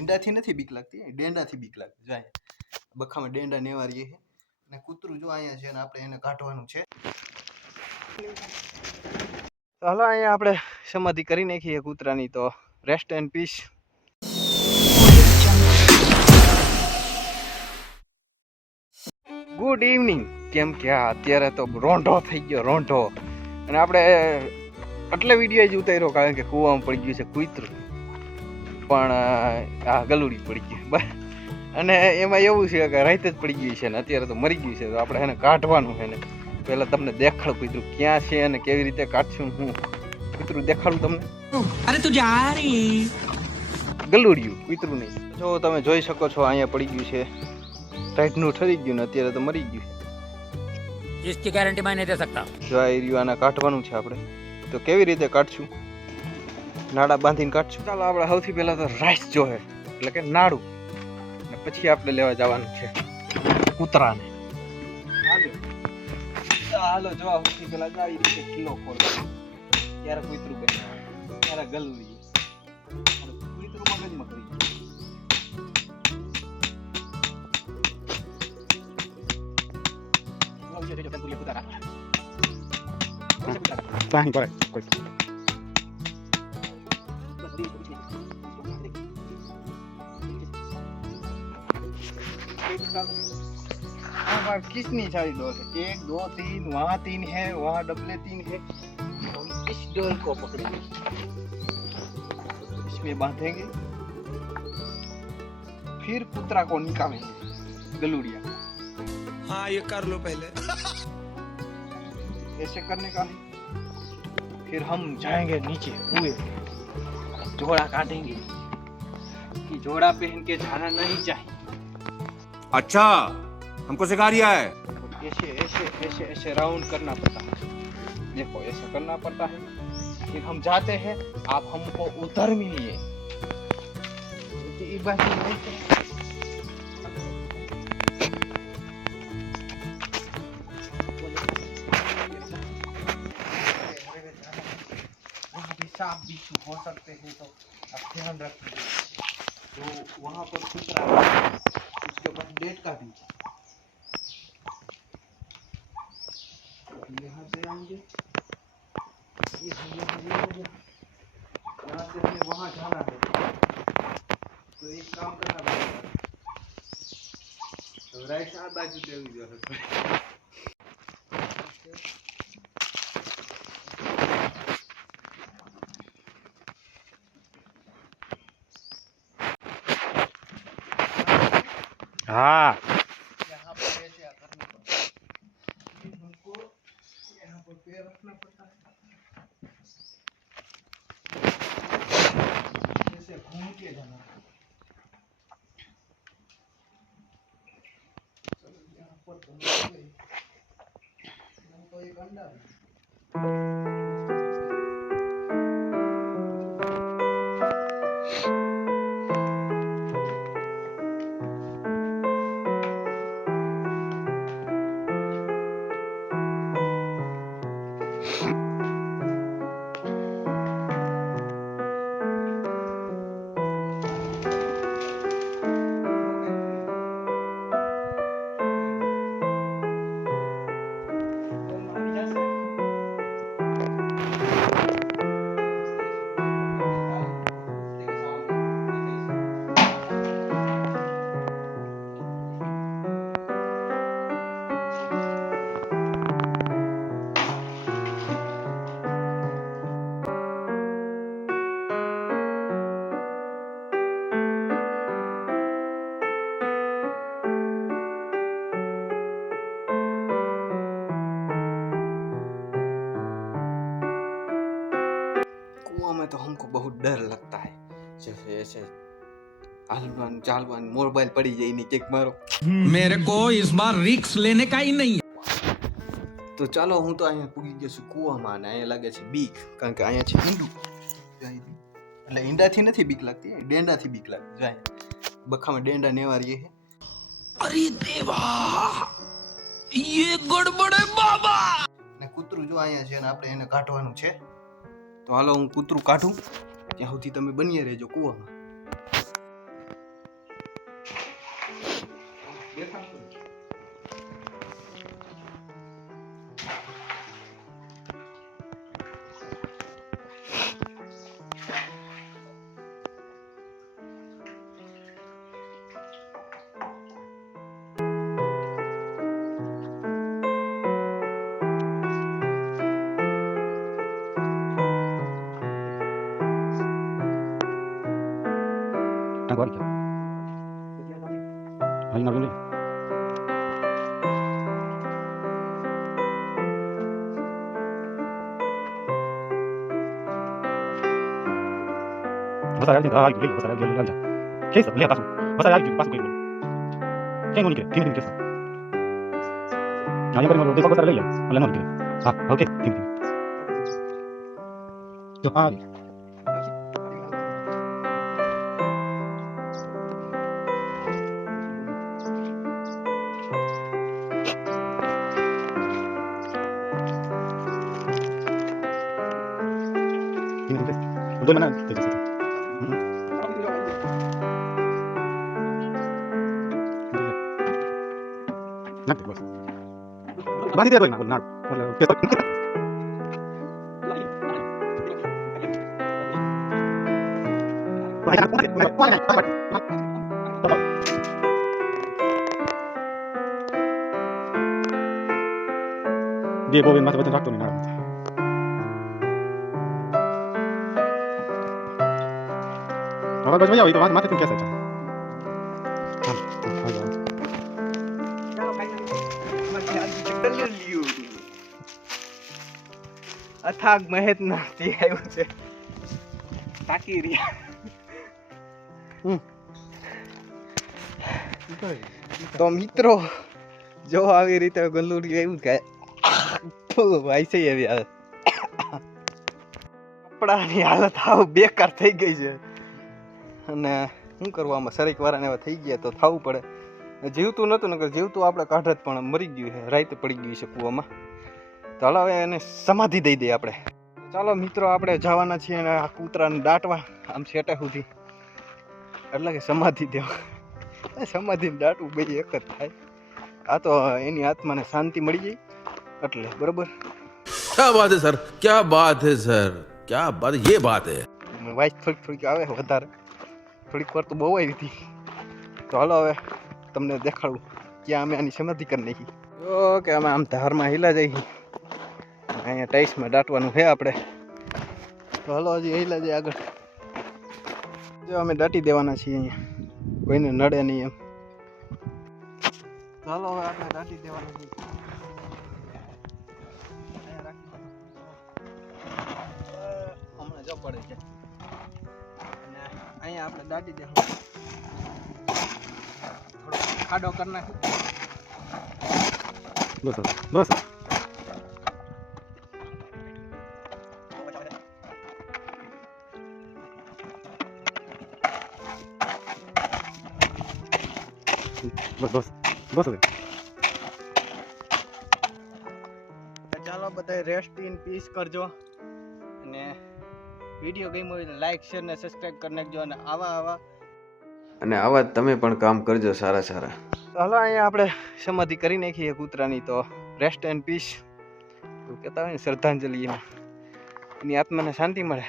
ઈંડાથી નથી બીક લાગતી ડેંડાથી બીક લાગતી જાય બખામાં ડેંડા નેવારીએ છે. અને કૂતરું જો અહીંયા છે અને આપણે એને કાઢવાનું છે. હાલો અહીંયા આપણે સમાધિ કરી નાખીએ કૂતરાની તો. Rest and peace good evening કેમ કે આ અત્યારે તો રોંઢો થઈ ગયો, રોંઢો. અને આપણે એટલે વીડિયો જ ઉતાર્યો કારણ કે કૂવામાં પડી ગયું છે કૂતરું. પણ અ, આ ગલુડી પડી ગયું બસ અને એમાં એવું છે કે રાત જ પડી ગઈ છે ને અત્યારે તો મરી ગયું છે તો આપણે એને કાઢવાનું છે ને પહેલાં તમને દેખાડ કૂતરું ક્યાં છે અને કેવી રીતે કાઢશું હું કૂતરું દેખાડું તમને અરે તું જા રહી ગલુડિયું કૂતરું નહીં જો તમે જોઈ શકો છો અહીંયા પડી ગયું છે ટાઈટનું ઠરી ગયું ને અત્યારે તો મરી ગયું इसकी गारंटी मैं नहीं दे सकता જો આ એરિયો આના કાઢવાનું છે આપણે તો કેવી રીતે કાઢશું નાડા બાંધીને કાઢશું. ચાલો આપણે સૌથી પહેલાં તો રાઈસ જોહે એટલે કે નાડું. અને પછી આપણે લેવા જવાનું છે કૂતરાને. હાલો. હાલો જો સૌથી પહેલાં ગાડી રીતે કિલો ખોલ ત્યારે કૂતરું કરી ત્યારે ગલુડી કૂતરું મગજમાં કરી Tahan ko हमारे किसनी सारी डोर है? एक दो तीन वहाँ तीन है वहाँ डबले तीन है। हम इस डोर को पकड़ेंगे। इसमें बांधेंगे। फिर कुतरा को निकालेंगे। गलूरिया। हाँ ये कर लो पहले। ऐसे करने का है फिर हम जाएँगे नीचे पे। जोड़ा काटेंगे। कि जोड़ा पहन के जाना नहीं चाहिए। अच्छा। हमको सिखा रिया है। ऐसे ऐसे ऐसे ऐसे राउंड करना पड़ता है। देखो ऐसे करना पड़ता है फिर हम जाते हैं आप हमको उधर मिलिए बात नहीं है। सकते हैं तो आप ध्यान रखिए। तो वहाँ पर कुतरा है, उसके पास डेट का भी। यहाँ से आएंगे ये हम यहाँ ये हो गया यहाँ से हमें वहाँ जाना है तो एक काम करना पड़ेगा तो राइट आ बाजू देवी जरूरत है હા यहाँ डर लगता है जैसे ऐसे हलवान चालवान मोबाइल पड़ी जाए नहीं केक मारो मेरे को इस बार रिक्स लेने का ही नहीं તો ચાલો હું તો અહીંયા પૂગી ગયો છું કૂવામાં અને અહીંયા લાગે છે બીક કારણ કે અહીંયા છે ઈંડું એટલે ઈંડાથી નથી બીક લાગતી ડેંડાથી બીક લાગતી જાય બખામાં ડેંડા નેવારીએ છે अरे देवा ये गड़बड़ है बाबा ને કૂતરું જો અહીંયા છે અને આપણે એને કાઢવાનું છે તો હાલો હું કૂતરું કાઢું ત્યાં સુધી તમે બનીએ રહેજો કૂવામાં. Masa lagi ah lagi, masa lagi lagi lagi. Kesa, lihat pasu. Masa lagi pasu kau. Kau ni kau, tim tim kesa. Kau ni kau ni kau, dia kau lagi ya. Ah, okay, tim tim. Jom ah. Dua menit, tiga. బాధ్యత పోయి నాకు నాడు Dia boleh mati betul waktu ni nak. Kalau macam ni, awak itu mati mati pun kiasan. Ayo. Finally અથાગ મહેત નથી આવ્યું છે. તાકી રહ્યા. તો મિત્રો જો આવી રીતે ગલુડી આવ્યું કે ભાઈ છે એવી હાલત. કપડાની હાલત આવ બેકાર થઈ ગઈ છે. અને શું કરવામાં સરેક વાળાને એવા થઈ ગયા તો થવું પડે. જીવતું નહોતું નકર જીવતું આપણે કાઢત પણ મરી ગયું છે રાઈત પડી ગયું છે કૂવામાં. ચાલો હવે એને સમાધિ દઈ દઈએ આપણે. ચાલો મિત્રો આપણે જવાના છીએ અને આ કૂતરાને દાટવા આમ છેટે સુધી. એટલે કે સમાધિ દેવા. સમાધિને દાટવું બે એક જ થાય. આ તો એની આત્માને શાંતિ મળી જાય એટલે બરોબર? ક્યાં વાત હે સર? ક્યાં વાત હે સર? ક્યાં વાત યે વાત હે. વાઈસ થોડીક થોડીક આવે વધારે. થોડીક વાર તો બહુ આવી હતી. તો હાલો હવે તમને દેખાડું ક્યાં અમે આની સમાધિ કરી નાખી. જો કે અમે આમ ધારમાં હિલા જઈ. અહીંયા ટાઈસમાં દાટવાનું છે આપણે. તો હલો હજી હિલા જઈએ આગળ. જો અમે દાટી દેવાના છીએ અહીંયા. કોઈને નડે નહીં એમ. હાલો હવે આપણે દાટી દેવાના છીએ. હમણાં જ પડે છે. અહીંયા આપણે દાટી દે થોડો ખાડો કરી નાખ. બસ બસ. બસ બસ Dos હવે. ચાલો બધા રેસ્ટ ઇન પીસ કરજો. અને વીડિયો ગમ્યો હોય લાઈક શેર ને સબસ્ક્રાઈબ કરી નાખજો. અને આવા આવા અને આવા તમે પણ કામ કરજો સારા સારા. હાલો અહીંયા આપણે સમાધિ કરી નાખીએ કૂતરાની તો. રેસ્ટ એન્ડ પીસ કહેતા હોય ને, શ્રદ્ધાંજલિ એની આત્માને શાંતિ મળે.